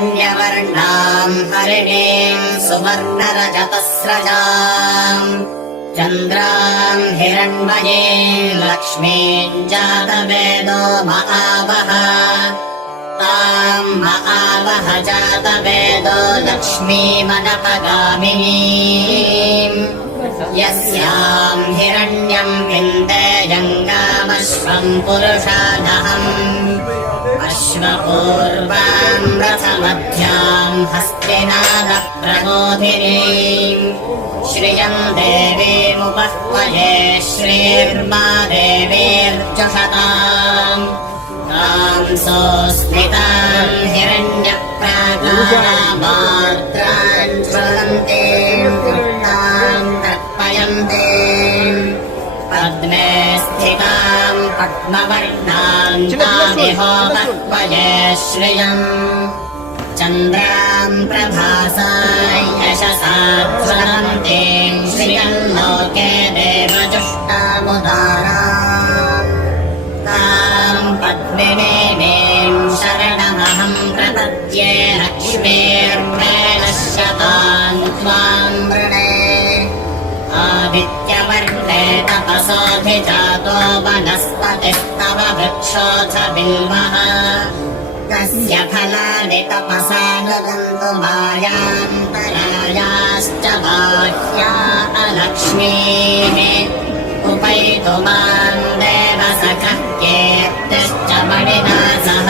हिरण्यवर्णाम् हरिणीम् सुवर्णरजतस्रजाम् चन्द्राम् हिरण्मयीम् लक्ष्मीम् जातवेदो महावः ताम् महावः जातवेदो लक्ष्मीमनपगामिनीम् यस्याम् हिरण्यम् विन्देयङ्गामश्वम् पुरुषादहम् अश्वपूर्वाम् रथमध्याम् हस्तिनादप्रबोधिनीम् श्रियम् देवीमुपह्वये श्रीर्मा देवीर्जुषताम् ताम् सोऽस्मिताम् हिरण्यप्राकारामार्द्राम् ज्वलन्तीम् तृप्ताम् तर्पयन्ते पद्मे स्थिताम् पद्मवर्णाम् तामिहोपह्वये श्रियम् चन्द्राम् प्रभासा यशसा ज्वलन्तीम् श्रियम् लोके देवजुष्टामुदाराम् ताम् पद्मिनीमीम् शरणमहम् प्रपद्ये लक्ष्मीर्मे नश्यताम् त्वाम् वृणे आदित्यवर्णे तपसोऽधिजातो वनस्पतिस्तव वृक्षोऽथ बिल्वः तस्य फलानि तपसा नुदन्तु मायान्तरायाश्च बाह्या अलक्ष्मीः उपैतु माम् देवसखः कीर्तिश्च मणिना सह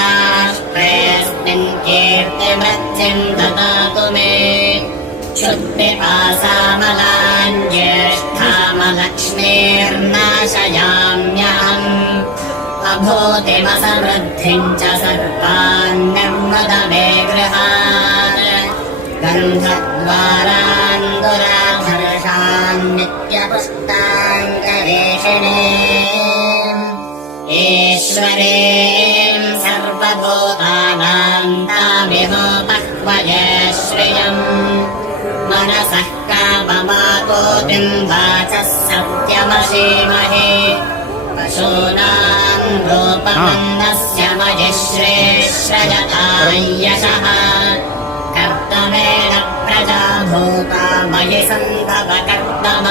राष्ट्रेऽस्मिन् कीर्तिवृद्धिम् ददातु मे क्षुद्धिपासामलाञ्ज्येष्ठामलक्ष्मीर्नाशयाम्यहम् अभूतिमसमृद्धिम् च सर्वान् निर्मद मे गृहात् गन्धद्वारान् दुराधर्षान् नित्यपुष्टान् गवेषिणीम् ईश्वरीम् सर्वभूतानाम् तामिहोपह्वये श्रियम् मनसः काममाकोतिम् वाचः सत्यमशीमहि पशूनाम् रूपमन्नस्य मयि श्रेश्रयताम् यशः कर्तमेन प्रजा भूता मयि सन्तव कर्तम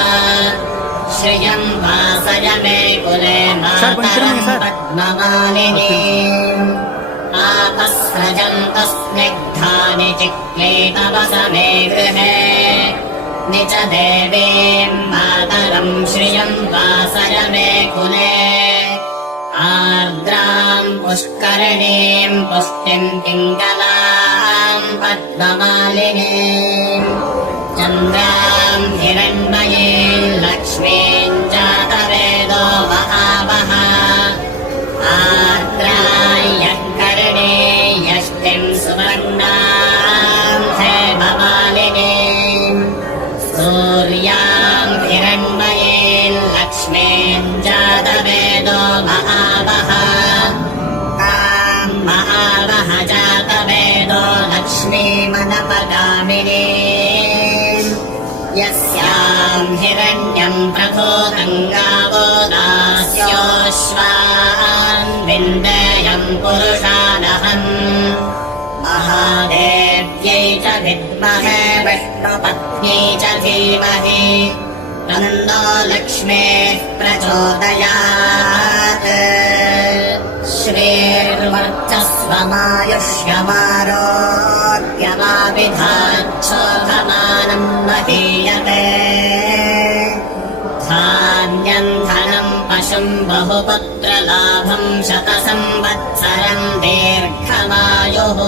श्रियम् वासय मे कुले मातरम् पद्ममालिनीम् आपस्रजन्तस्निग्धानि चिक्लीतवस मे गृहे निज देवीम् मातरम् श्रियम् वासय मे कुले आर्द्राम् पुष्करिणीम् पुष्टिम् पिङ्गलाम् पद्ममालिनीम् चन्द्राम् हिरण्मयीम् लक्ष्मीम् जातवेदो महावः आर्द्रायः कर्णे यष्टिम् सुवर्णाम् हेममालिनीम् सूर्याम् हिरण्मयीम् लक्ष्मीम् जातवेदो महावः ताम् महावः जातवेदो लक्ष्मीमनपगामिनीम् यस्याम् हिरण्यम् प्रभूतम् गावो दास्योऽश्वान् विन्देयम् पुरुषादहम् महादेव्यै च विद्महे विष्णुपत्न्यै च धीमहि तन्नो लक्ष्मीः प्रचोदयात् श्रीर्वर्चस्वमायुष्यमारोग्यमाविधाच्छोभमानम् महीयते धान्यम् धनम् पशुम् बहुपुत्रलाभम् शतसंवत्सरम् दीर्घमायुः